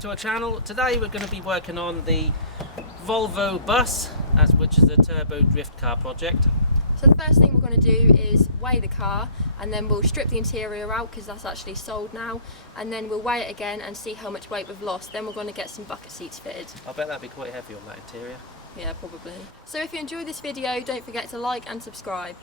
To our channel. Today we're going to be working on the Volvo bus, which is a turbo drift car project. So the first thing we're going to do is weigh the car, and then we'll strip the interior out because that's actually sold now, and then we'll weigh it again and see how much weight we've lost. Then we're going to get some bucket seats fitted. I bet that'd be quite heavy on that interior. Yeah, probably. So if you enjoyed this video, don't forget to like and subscribe.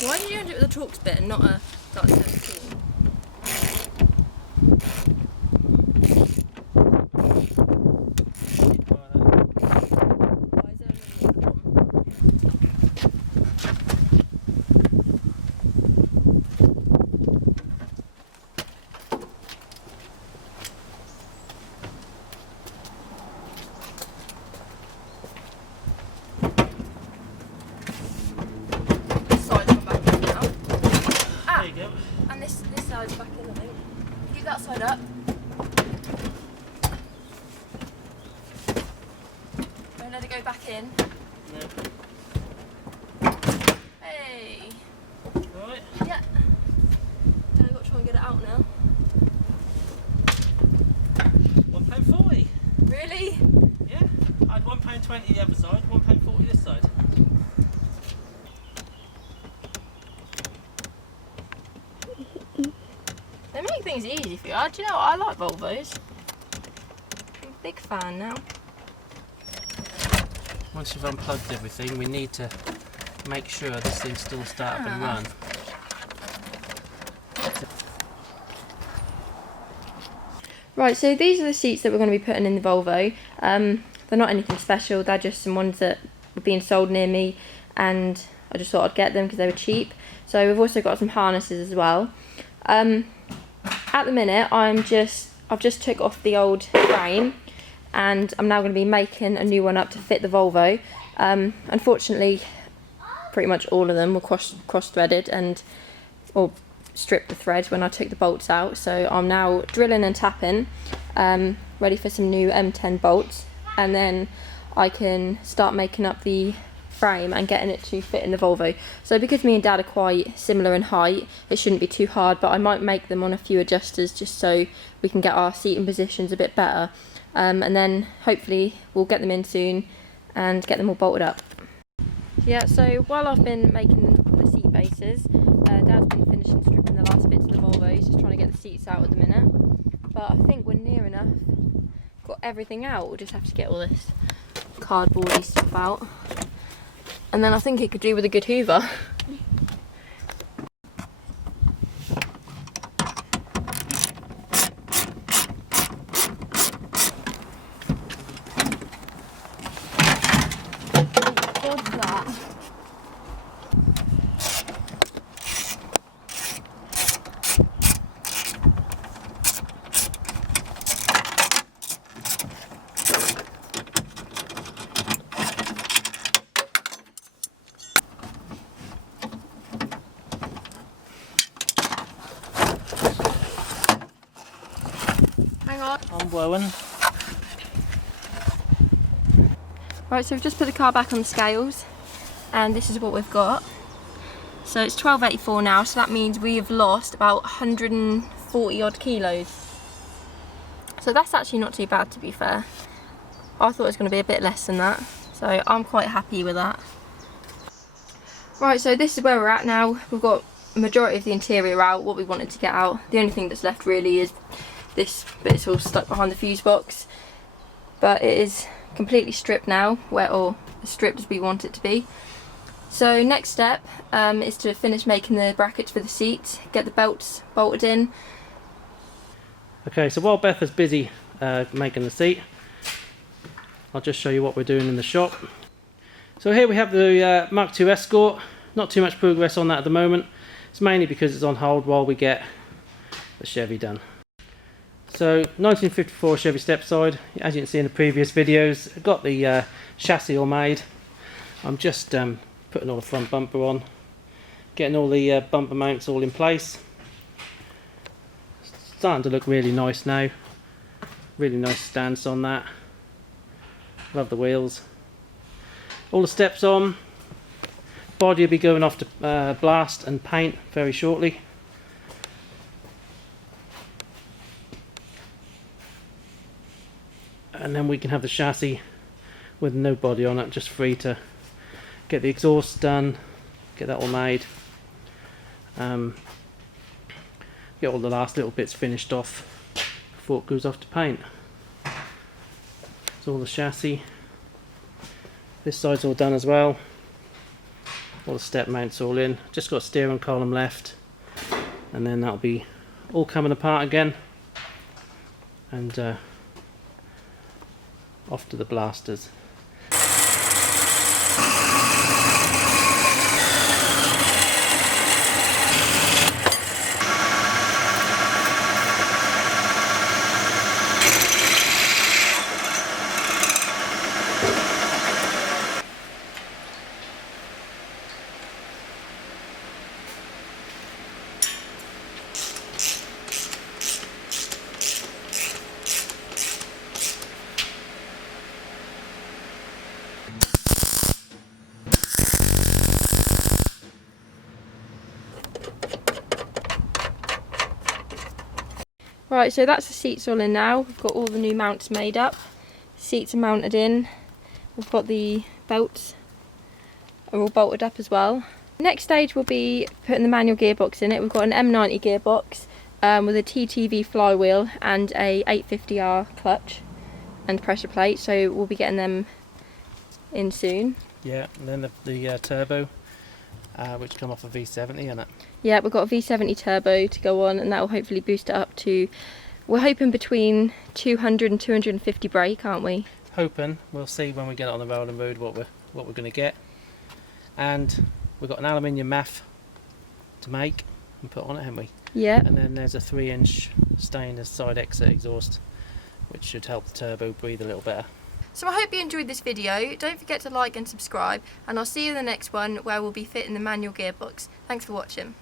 Why did you do it with a Torx bit and not a Dart 17? Why is there a little one? And this side's back in, I think. Keep that side up. Don't let it go back in. No. Hey! Right. Yeah. Now I've got to try and get it out now. £1.40. Really? Yeah. I had £1.20 the other side, £1.40 this side. They make things easy for you. Do you know what? I like Volvos. I'm a big fan now. Once you've unplugged everything, we need to make sure this thing still start up and run. Right, so these are the seats that we're going to be putting in the Volvo. They're not anything special, they're just some ones that were being sold near me, and I just thought I'd get them because they were cheap. So we've also got some harnesses as well. At the minute, I've just took off the old frame, and I'm now going to be making a new one up to fit the Volvo. Unfortunately, pretty much all of them were cross-threaded or stripped the thread when I took the bolts out. So I'm now drilling and tapping, ready for some new M10 bolts, and then I can start making up the frame and getting it to fit in the Volvo. So because me and Dad are quite similar in height, it shouldn't be too hard, but I might make them on a few adjusters just so we can get our seating positions a bit better, and then hopefully we'll get them in soon and get them all bolted up. Yeah, so while I've been making the seat bases, Dad's been finishing stripping the last bits of the Volvo. He's just trying to get the seats out at the minute, but I think we're near enough. Got everything out, we'll just have to get all this cardboardy stuff out. And then I think it could do with a good hoover. What's that? Hang on. I'm blowing. Right, so we've just put the car back on the scales, and this is what we've got. So it's 1284 now, so that means we have lost about 140 odd kilos. So that's actually not too bad, to be fair. I thought it was going to be a bit less than that, so I'm quite happy with that. Right, so this is where we're at now. We've got the majority of the interior out, what we wanted to get out. The only thing that's left really is this bit. It's all stuck behind the fuse box, but it is completely stripped now, or as stripped as we want it to be. So next step is to finish making the brackets for the seats, get the belts bolted in. Okay, so while Beth is busy making the seat, I'll just show you what we're doing in the shop. So here we have the Mark II Escort. Not too much progress on that at the moment. It's mainly because it's on hold while we get the Chevy done. So 1954 Chevy stepside, as you can see in the previous videos. I've got the chassis all made. I'm just putting all the front bumper on, getting all the bumper mounts all in place. Starting to look really nice now. Really nice stance on that. Love the wheels. All the steps on. Body will be going off to blast and paint very shortly. And then we can have the chassis with no body on it, just free to get the exhaust done, get that all made, get all the last little bits finished off before it goes off to paint. So all the chassis, this side's all done as well, all the step mounts all in, just got steering column left, and then that'll be all coming apart again, and off to the blasters. Right, so that's the seats all in now. We've got all the new mounts made up. Seats are mounted in. We've got the belts are all bolted up as well. Next stage will be putting the manual gearbox in it. We've got an M90 gearbox with a TTV flywheel and a 850R clutch and pressure plate, so we'll be getting them in soon. Yeah, and then the turbo, which come off a V70, isn't it? Yeah, we've got a V70 turbo to go on, and that will hopefully boost it up to, we're hoping between 200 and 250 brake, aren't we? Hoping. We'll see when we get on the rolling road what we're going to get. And we've got an aluminium MAF to make and put on it, haven't we? Yeah. And then there's a 3-inch stainless side exit exhaust, which should help the turbo breathe a little better. So I hope you enjoyed this video. Don't forget to like and subscribe, and I'll see you in the next one where we'll be fitting the manual gearbox. Thanks for watching.